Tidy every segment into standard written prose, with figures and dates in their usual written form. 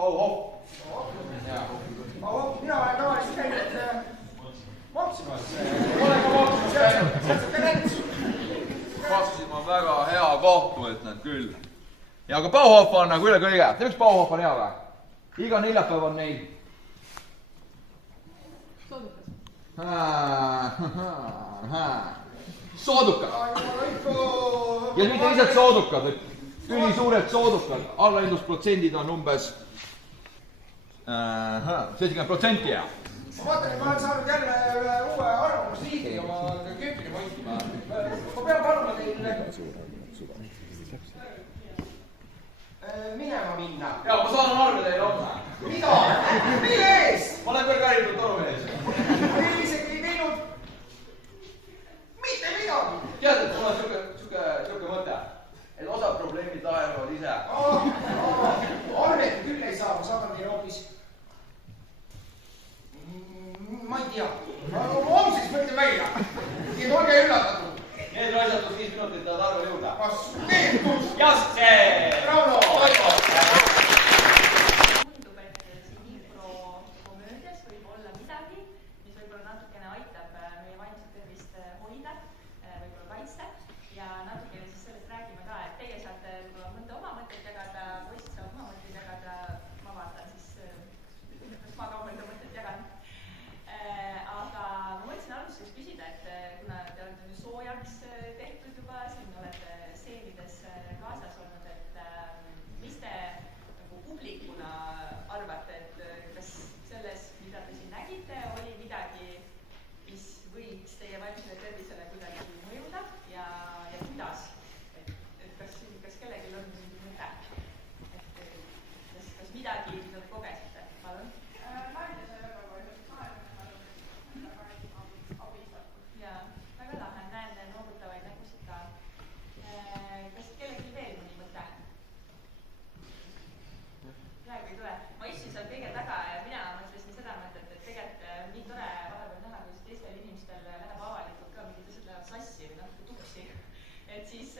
Paul Hopp. Paul Hopp, mina olen tavaliselt käinud Maksimas. Olen ka Maksimas käinud. Sealt ka näiteks. Maksimaa väga hea koht, ma ütlen küll. Ja aga Paul Hopp on nagu üle kõige. Tead, miks Paul Hopp on hea või? Iga neljapäev on neil. Soodukad. Ja mitte lihtsalt soodukad, ülisuured soodukad. Allahindlusprotsendid on umbes 70% ja. Ma vaatan, et ma olen saanud jälle ühe uue arvamusliigi oma kööpini mõistima. Ma pean paluma teil minema minna. Ja ma saan arve teile homme. Mida? Mille ees? Ma olen veel käinud torumees. Ei isegi ei teinud mitte midagi. Tead, et mul on siuke mõte, et osa probleemid lahenevad ise. Arveti küll ei saa, ma saadan teile hoopis. Ma ei tea. Homseks mõtlen välja. Nii et olge üllatatud. Need asjad on 5 minutit, tahad arve juurde. Kas meeltus? Just see! Rauno, Toivo! Tundub, et siin improkomöödias võib olla midagi, mis võib-olla natukene aitab meie vaimset tervist hoida, võib-olla kaitsta ja natukene siis sellest räägime ka, et teie saate võib-olla mõnda oma mõtteid jagada, poiss saab oma mõtteid jagada, ma vaatan siis, kas ma ka mõnda mõtteid jagan. Aga ma mõtlesin alguses küsida, et kuna te olete nüüd soojaks tehtud juba, siin olete seenides kaasas olnud, et mis te nagu publikuna arvate, et kas selles, mida te siin nägite, oli midagi, mis võiks teie vaimsele tervisele kuidagi mõjuda ja kuidas? Et kas kellelgi on mingi mõte? Kas midagi, mida te kogesite? Palun? Naine sai väga palju abistatud. Jaa, väga lahe, näen noogutavaid nägusid ka. Kas kellelgi veel mõni mõte? Praegu ei tule. Ma istusin seal kõige taga ja mina mõtlesin seda mõtet, et tegelikult on nii tore vahepeal näha, kuidas teistel inimestel läheb avalikult ka mingid asjad lähevad sassi või natuke tuksi. Et siis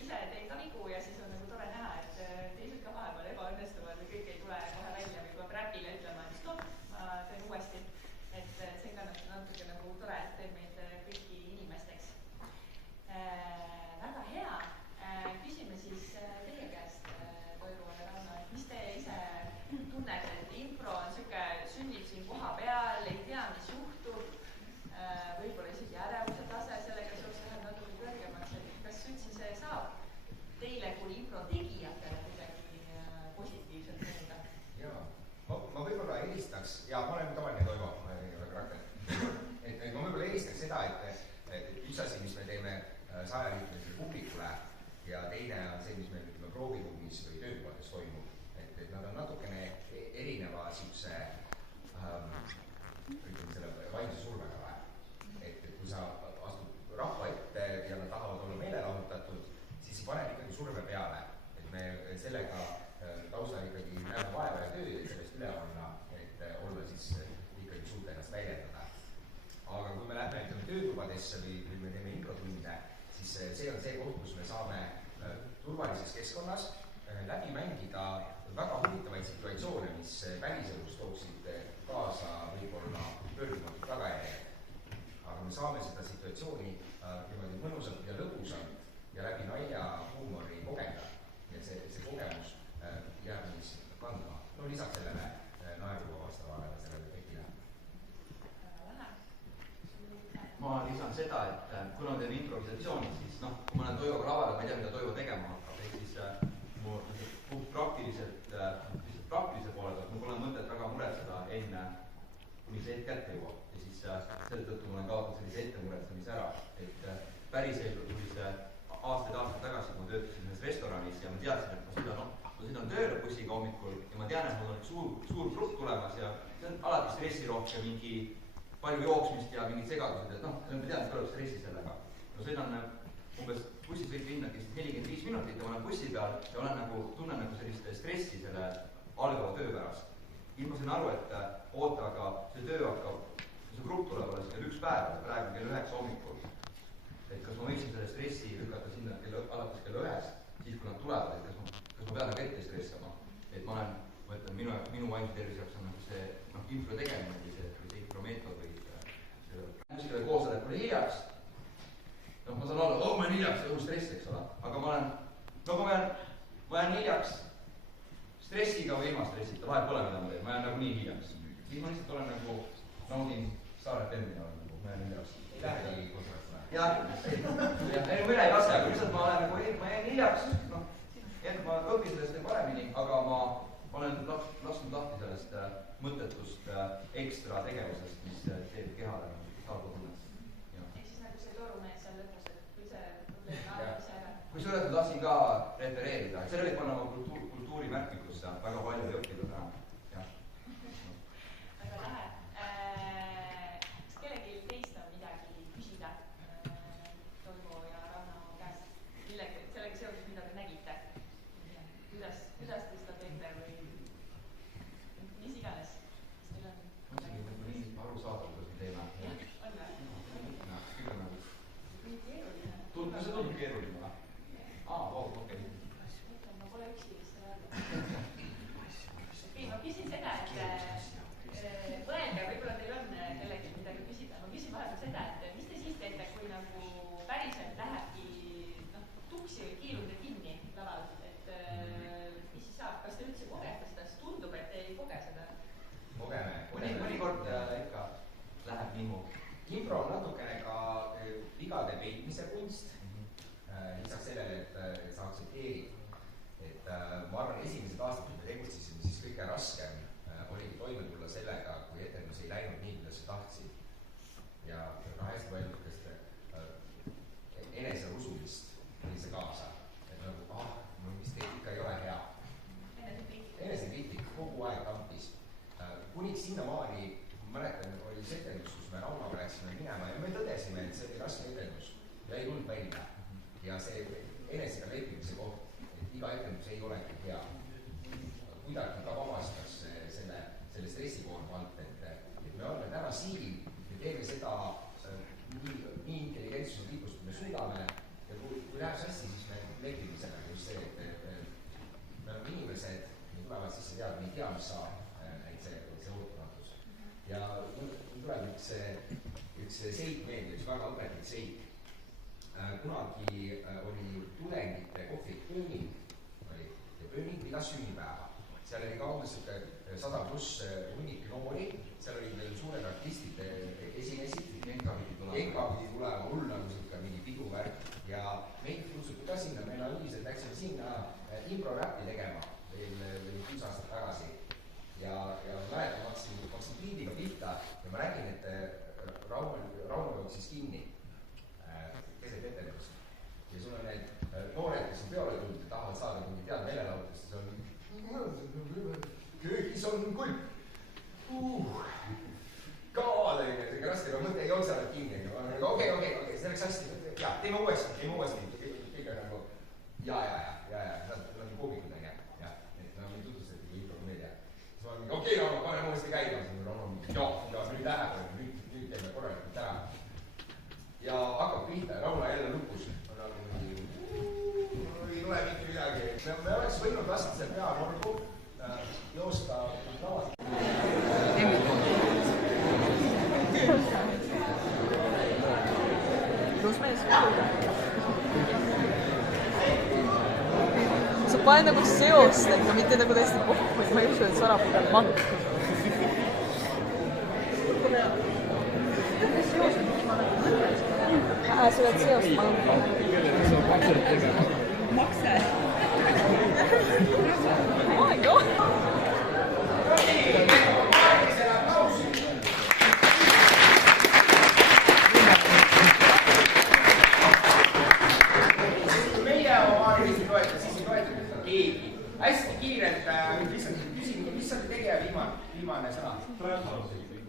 ise teid ka vigu ja siis on nagu tore näha, et teised ka vahepeal ebaõnnestuvad või kõik ei tule kohe välja või peab räpile ütlema, et stopp, ma teen uuesti. Et see on ka natuke nagu tore, et teeb meid kõiki inimesteks. Väga hea. Küsime siis teie käest, Toivo ja Rauno, et mis te ise tunnete, et impro on sihuke, sünnib siin koha peal, ei tea, mis juhtub, võib-olla isegi ärevuse tase sellega seoses läheb natuke kõrgemaks, et kas üldse see saab teile kui impro tegijatele kuidagi positiivselt mõjuda? Jaa, ma võib-olla eelistaks, ja ma olen tavaline Toivo, ma ei ole väga rakend, et ma võib-olla eelistaks seda, et üks asi, mis me teeme 100-liikmelisele publikule ja teine on see, mis meil ütleme prooviruumis või töötubades toimub, et nad on natukene erineva siukse ütleme selle vaimse survega vähe. Et kui sa astud rahva ette ja nad tahavad olla meelelahutatud, siis paned ikkagi surve peale, et me sellega taustal ikkagi näeme vaeva ja töö, et sellest üle anna, et olla siis ikkagi suuta ennast väljendada. Aga kui me lähme töötubadesse või me teeme improtunde, siis see on see koht, kus me saame turvalises keskkonnas läbi mängida väga huvitavaid situatsioone, mis päriselus tooksid kaasa võib-olla pöördumatud tagajärjed. Aga me saame seda situatsiooni niimoodi mõnusalt ja lõbusalt ja läbi nalja, huumori kogeda. Ja see kogemus jääb siis kandma. No lisaks sellele naeruvavastavale sellele efektile. Ma lisan seda, et kuna ma teen improvisatsiooni, siis kui ma olen Toivoga laval, ma ei tea, mida Toivo tegema hakkab, ehk siis mu praktilise poole pealt mul pole mõtet väga muretseda enne, kuni see hetk kätte jõuab. Ja siis selle tõttu ma olen kaotanud sellise ettemuretsemise ära, et pärisellu tuli see aastaid tagasi, kui ma töötasin ühes restoranis ja ma teadsin, et ma sõidan tööle bussiga hommikul ja ma tean, et mul on suur grupp tulemas ja see on alati stressirohke, mingi palju jooksmist ja mingid segadused, et ma tean, et tuleb stressi sellega. Ma sõidan umbes bussis võib minna 45 minutit ja ma olen bussi peal ja tunnen sellist stressi selle algava töö pärast. Siis ma sain aru, et oota, aga see töö hakkab, see grupp tuleb alles kell 1 päev, praegu kell 9 hommikul. Et kas ma võiksin selle stressi lükata sinna alates kell 9, siis kui nad tulevad, et kas ma pean ette stressama. Et ma ütlen, minu minu vaimse tervise jaoks on nagu see impro tegemine või see impromeetod või kuskile koosolekule hiljaks. Noh, ma saan olla, ma olen hiljaks, õhustress, eks ole, aga ma jään hiljaks stressiga või ilma stressita, vahet pole, mida ma teen, ma jään nagu nii hiljaks. Siis ma lihtsalt olen nagu, naudin Saaret Bendina olen nagu, ma jään hiljaks. Ei lähegi koosolekule. Jah, ei, mõne ei lase, aga lihtsalt ma olen nagu, ma jään hiljaks, noh, et ma õpin sellest paremini, aga ma olen lasknud lahti sellest mõttetust ekstra tegevusest, mis teeb kehale halvatunnet. Ehk siis nagu see torumees seal lõpus, et kui see probleem lahendamise ära. Kusjuures ma tahtsin ka refereerida, selle võib panna oma kultuurimärkmikusse, väga palju ei õppida täna. Väga lahe. Kas kellelgi teist on midagi küsida Toivo ja Rauno käest? Sellega seoses, mida te nägite? Kuidas te seda teete või mis iganes? Ma mõtlen, et aru saada, kuidas me teeme. On või? Kõik on nagu... Nii keeruline. See tundub keeruline või? Okei. Ma pole üksi vist seda öelda. Okei, ma küsin seda, et mõelge, võib-olla teil on kellelgi midagi küsida. Ma küsin vahepeal seda, et mis te siis teete, kui nagu päriselt lähebki tuksi või kiilude kinni laval, et mis siis saab? Kas te üldse kogete seda? Siis tundub, et te ei koge seda. Kogeme. Mõnikord ikka läheb nihu. Impro on natukene ka vigade peitmise kunst. Lisaks sellele, et sa aktsepteerid. Et ma arvan, esimesed aastad, kui me tegustasime, siis kõige raskem oligi toime tulla sellega, kui etendus ei läinud nii, kuidas sa tahtsid. Ja hästi palju eneseusumist oli see kaasa. Et nagu, mis teil ikka ei ole hea. Enesekriitika kogu aeg tampis. Kuniks sinnamaani, ma mäletan, oli see etendus, kus me Raunaga läksime minema ja me tõdesime, et see oli raske etendus ja ei tulnud välja. Ja see enesega leppimise koht, et iga etendus ei olegi hea. Kuidagi ka vabastas selle stressikoorma alt, et me oleme täna siin, me teeme seda nii intelligentsuse tipust, kui me suudame ja kui läheb sassi, siis me lepime sellega just see, et me oleme inimesed, me tulevad sisse teada, me ei tea, mis saab, see ootumatus. Ja tuleb üks seit meelde, üks väga õpetlik seit. Kunagi oli tudengite kohvik Pööning ja Pööning pidas sünnipäeva. Seal oli ka umbes 100+ hunnik noori, seal oli veel suured artistid esinesid. Enka pidi tulema, hull nagu siuke mingi piduvärk ja meid kutsuti ka sinna, meil üldiselt läksime sinna impro-räppi tegema veel 6 aastat tagasi. Ja mäletan, ma hakkasin pliidiga pihta ja ma nägin, et Rauno jooksis kinni keset etendust. Ja sul on need noored, kes on peole tulnud ja tahavad saada mingi teada meelelahutust, siis on köögis on kulp. Kaadega, see raske, aga mõte ei jooksevad kinni. Okei, see läks hästi. Ja, teeme uuesti. Kõik on nagu nad on koomikud, on ja. Et nad on tutvustati kui improkomeedia. Siis ma olen okei, Rauno, paneme uuesti käima. Ja, nüüd läheb, nüüd teeme korralikult ära. Ja hakkab pihta ja Rauno jälle lukus. On nagu ei tule mitte midagi. Me oleks võinud lasta see pea norgu, joosta lavas. Ilus mees. Sa pane nagu seost, aga mitte nagu täiesti pohku. Ma ei usu, et Sarapuu peab mank. Sa oled seost mank. Makse. Oh, joo. Meie oma inimesi toetada, siis ei toetada seda keegi. Hästi kiirelt lihtsalt küsin, mis on tegija viimane sõna?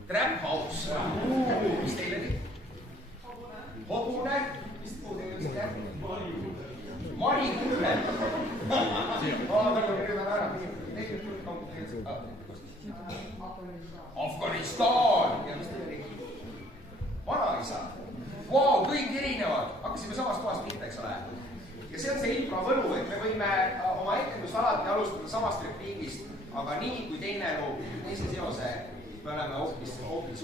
Trap House. Mis teile oli? Hobune. Mis muu teile üldse? Mari Kummel. Afganistan. Ja mis teile tegi? Vanaisa. Vau, kõik erinevad. Hakkasime samast kohast pihta, eks ole. Ja see on see impro võlu, et me võime oma etendust alati alustada samast repliigist, aga nii kui teise seose me oleme hoopis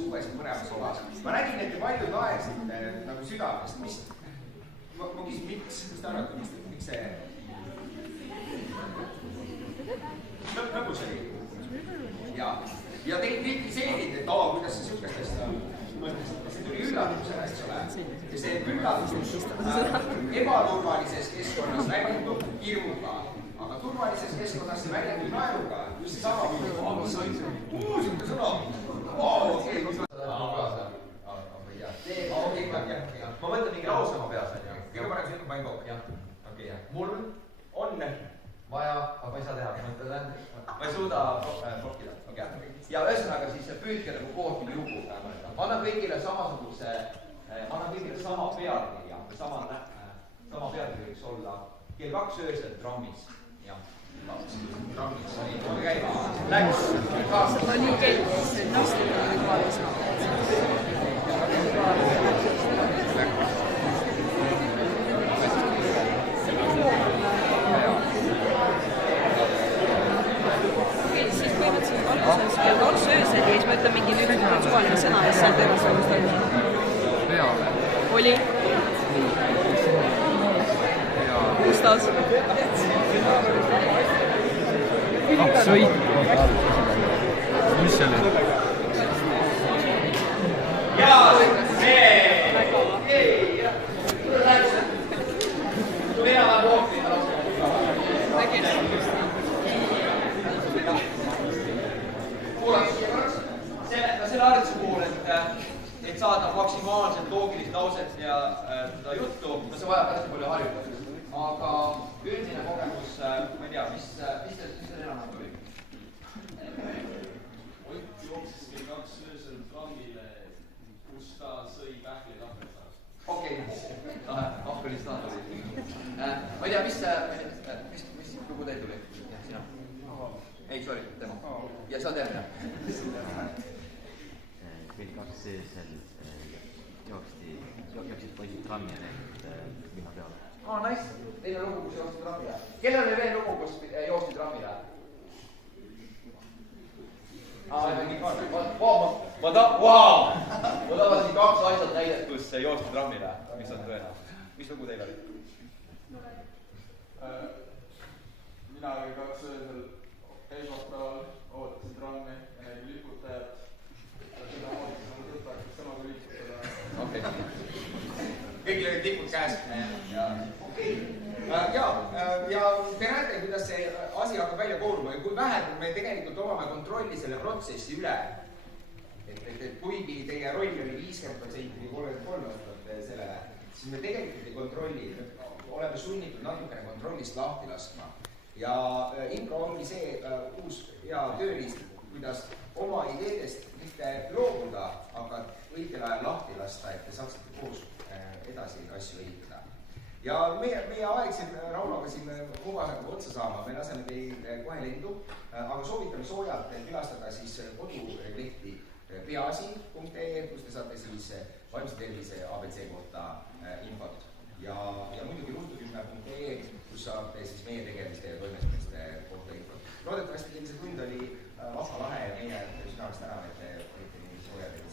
uues ja põnevas kohas. Ma nägin, et paljud naersite nagu südamest. Ma küsin, miks te arvate, miks see lõpus oli? Ja te kritiseerite, et kuidas see sihukest asja mõtlesite. See tuli üllatusena, eks ole. Ja see üllatus ebaturvalises keskkonnas väljendub hirmuga, aga turvalises keskkonnas see väljendub naeruga. Just see sama mis on sihuke sõna. Okei. Ma mõtlen mingi lause oma peas, on ju. Kõige parem see panin kokku. Okei, jah. Mul on vaja, aga ma ei saa teha, ma ei suuda blokkida. Ja ühesõnaga siis püüdke nagu koosmine juhu. Anna kõigile samasuguse, anna kõigile sama pealkirja või sama pealkirja võiks olla kell 2 öösel trammis. Jah, trammis. Olge käima. Läks. See on nii kell, see on nõustamine kohale sõna. Alguses kell 2 öösel ja siis ma ütlen mingi nüüd suvaline sõna ja siis seal terves algust toimub. Peale. Oli. Mustas. Sõit. Mis see oli? Selle hariduse puhul, et saada maksimaalselt loogilist lauset ja seda juttu, see vajab hästi palju harjutamist. Aga üldine kogemus, ma ei tea, mis teil enam tuli? Ott jooksis kell 2 öösel trammile, kus ta sõi pähkleid ahvelist. Okei, ahvelist ahvelist. Ma ei tea, mis lugu teil tuli? Sina? Ei, sorry, tema. Ja see on tervine. Kell 2 öösel jooksid poisid trammi ja need linna peale. Nice. Teine lugu, kus jooksid trammile. Kellel oli veel lugu, kus jooksid trammile? Ma tahtsin 2 asjad näidet, kus jooksid trammile. Mis on tõena? Mis lugu teil oli? Mina olin 2 öösel esmaspäeval, ootasin trammi ja nägin liputajat. Seda ootasin oma sõbrad, kes samaga liputada. Okei. Kõigil olid lipud käes. Ja te näete, kuidas see asi hakkab välja kooruma ja kui vähe me tegelikult omame kontrolli selle protsessi üle. Et kuigi teie roll oli 50% või 33% sellele, siis me tegelikult ei kontrolli. Oleme sunnitud natukene kontrollist lahti laskma. Ja impro ongi see uus hea tööriist, kuidas oma ideedest mitte loobuda, aga õigel ajal lahti lasta, et te saaksite koos edasi asju ehitada. Ja meie aeg siin Raunoga siin mugavalt otsa saama, me laseme teid kohe lendu, aga soovitame soojalt külastada siis kodulehti peaasi.ee, kus te saate siis vaimse tervise ABC kohta infot ja muidugi ruutu10.ee, kus saate siis meie tegemiste ja toimetamiste kohta infot. Loodetavasti teil see tund oli vahva lahe ja meie südamest tänan, et te olite nii soojad.